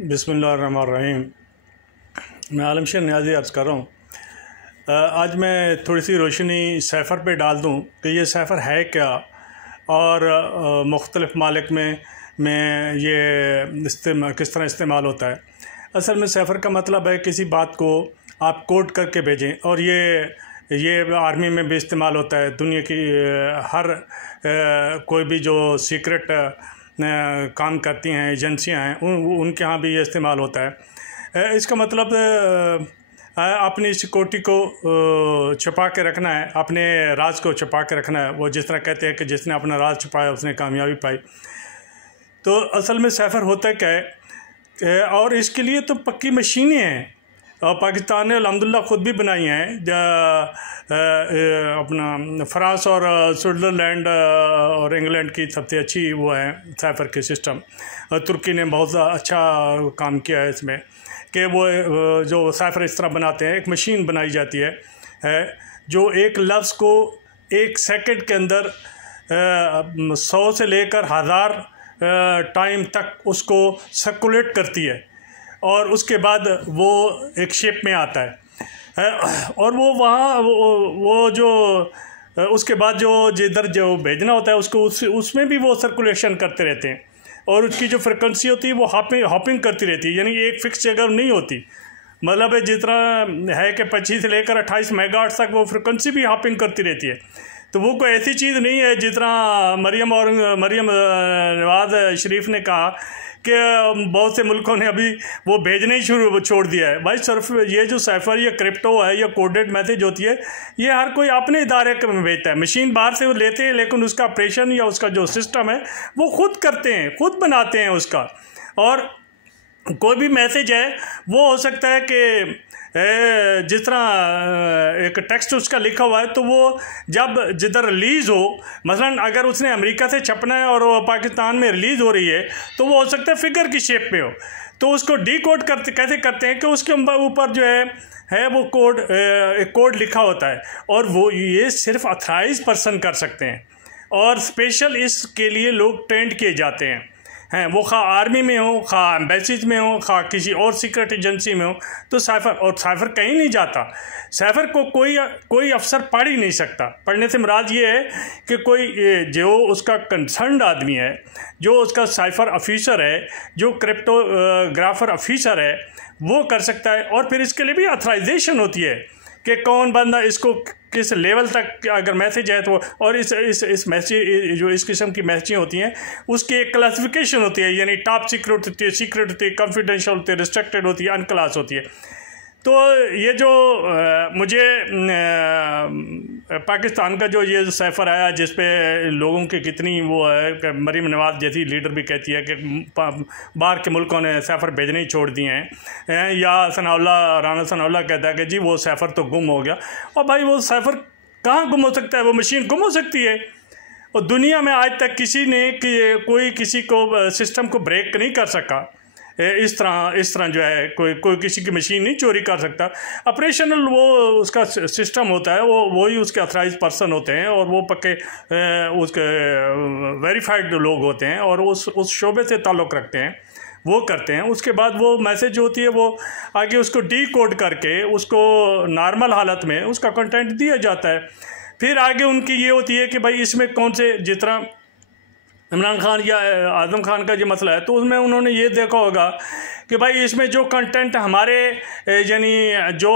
बिस्मिल्लाहिर्रहमानिर्रहीम। मैं आलमशेर नियाज़ी अर्ज़ कर रहा हूँ। आज मैं थोड़ी सी रोशनी सैफ़र पे डाल दूँ कि ये सैफ़र है क्या और मुख्तलिफ़ मालिक में ये किस तरह इस्तेमाल होता है। असल में सैफ़र का मतलब है किसी बात को आप कोड करके भेजें, और ये आर्मी में भी इस्तेमाल होता है। दुनिया की हर कोई भी जो सीक्रेट काम करती हैं एजेंसियां हैं उनके यहाँ भी ये इस्तेमाल होता है। इसका मतलब अपनी सिक्योरिटी को छुपा के रखना है, अपने राज को छुपा के रखना है। वो जिस तरह कहते हैं कि जिसने अपना राज छुपाया उसने कामयाबी पाई। तो असल में सैफ़र होता क्या है, और इसके लिए तो पक्की मशीनें हैं और पाकिस्तान ने अल्हम्दुलिल्लाह ख़ुद भी बनाई हैं। अपना फ्रांस और स्विट्ज़रलैंड और इंग्लैंड की सबसे अच्छी वो है सैफ़र के सिस्टम। तुर्की ने बहुत अच्छा काम किया है इसमें कि वो जो सैफ़र इस तरह बनाते हैं, एक मशीन बनाई जाती है जो एक लफ्ज़ को एक सेकंड के अंदर 100 से लेकर 1000 टाइम तक उसको सर्कुलेट करती है, और उसके बाद वो एक शेप में आता है। और वो वहाँ वो जो उसके बाद जिधर जो भेजना होता है उसको उसमें भी वो सर्कुलेशन करते रहते हैं, और उसकी जो फ्रिक्वेंसी होती है वो हॉपिंग करती रहती है, यानी एक फ़िक्स जगह नहीं होती। मतलब जितना है कि 25 से लेकर 28 मेगाहर्ट्ज़ तक वो फ्रिक्वेंसी भी हॉपिंग करती रहती है। तो वो कोई ऐसी चीज़ नहीं है जितना मरियम नवाज़ शरीफ ने कहा कि बहुत से मुल्कों ने अभी वो भेजना ही छोड़ दिया है। भाई सिर्फ ये जो सैफ़र या क्रिप्टो है या कोडेड मैसेज होती है, ये हर कोई अपने इदारे में भेजता है। मशीन बाहर से वो लेते हैं, लेकिन उसका ऑपरेशन या उसका जो सिस्टम है वो खुद करते हैं, खुद बनाते हैं उसका। और कोई भी मैसेज है वो हो सकता है कि जिस तरह एक टेक्स्ट उसका लिखा हुआ है, तो वो जब जिधर रिलीज़ हो, मसलन अगर उसने अमेरिका से छपना है और वो पाकिस्तान में रिलीज़ हो रही है, तो वो हो सकता है फिगर की शेप में हो। तो उसको डीकोड कैसे करते हैं कि उसके ऊपर जो है वो एक कोड लिखा होता है, और वो ये सिर्फ ऑथराइज्ड पर्सन कर सकते हैं, और स्पेशल इसके लिए लोग ट्रेंड किए जाते हैं वो खा आर्मी में हो, खा एम्बेसीज में हो, खा किसी और सीक्रेट एजेंसी में हो। तो सैफ़र कहीं नहीं जाता। सैफ़र को कोई अफसर पढ़ ही नहीं सकता। पढ़ने से मुराद ये है कि कोई जो उसका कंसर्न्ड आदमी है, जो उसका सैफ़र ऑफिसर है, जो क्रिप्टोग्राफर ऑफिसर है, वो कर सकता है। और फिर इसके लिए भी ऑथराइजेशन होती है कि कौन बंदा इसको किस लेवल तक अगर मैसेज है तो, और इस मैसेज जो इस किस्म की मैसेजें होती हैं उसकी एक क्लासिफिकेशन होती है, यानी टॉप सीक्रेट होती है, कॉन्फिडेंशियल होती है, रिस्ट्रिक्टेड होती है, अनक्लास होती है। तो ये जो मुझे पाकिस्तान का जो ये सैफ़र आया जिस पे लोगों की कितनी वो है कि मरियम नवाज़ जैसी लीडर भी कहती है कि बाहर के मुल्कों ने सैफ़र भेजने ही छोड़ दिए हैं, या राना सनाउल्लाह कहता है कि जी वो सैफ़र तो गुम हो गया। और भाई वो सैफ़र कहाँ गुम हो सकता है? वो मशीन गुम हो सकती है। और दुनिया में आज तक किसी ने कोई किसी को सिस्टम को ब्रेक नहीं कर सका। इस तरह जो है कोई किसी की मशीन नहीं चोरी कर सकता। ऑपरेशनल वो उसका सिस्टम होता है, वही उसके ऑथराइज पर्सन होते हैं, और वो पक्के उसके वेरीफाइड लोग होते हैं, और उस शोबे से ताल्लुक़ रखते हैं, वो करते हैं। उसके बाद वो मैसेज जो होती है वो आगे उसको डीकोड करके उसको नॉर्मल हालत में उसका कंटेंट दिया जाता है। फिर आगे उनकी ये होती है कि भाई इसमें कौन से, जिस तरह इमरान खान या आज़म खान का जो मसला है, तो उसमें उन्होंने ये देखा होगा कि भाई इसमें जो कंटेंट हमारे यानी जो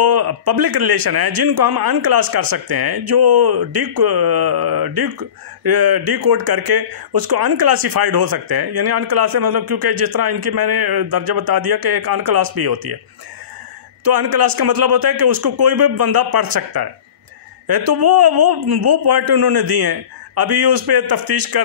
पब्लिक रिलेशन है जिनको हम अनक्लास कर सकते हैं, जो डीकोड करके उसको अनक्लासिफाइड हो सकते हैं, यानी अनक्लास है मतलब, क्योंकि जिस तरह इनकी मैंने दर्जा बता दिया कि एक अनक्लास भी होती है। तो अनक्लास का मतलब होता है कि उसको कोई भी बंदा पढ़ सकता है। तो वो पॉइंट उन्होंने दिए हैं। अभी उस पर तफ्तीश कर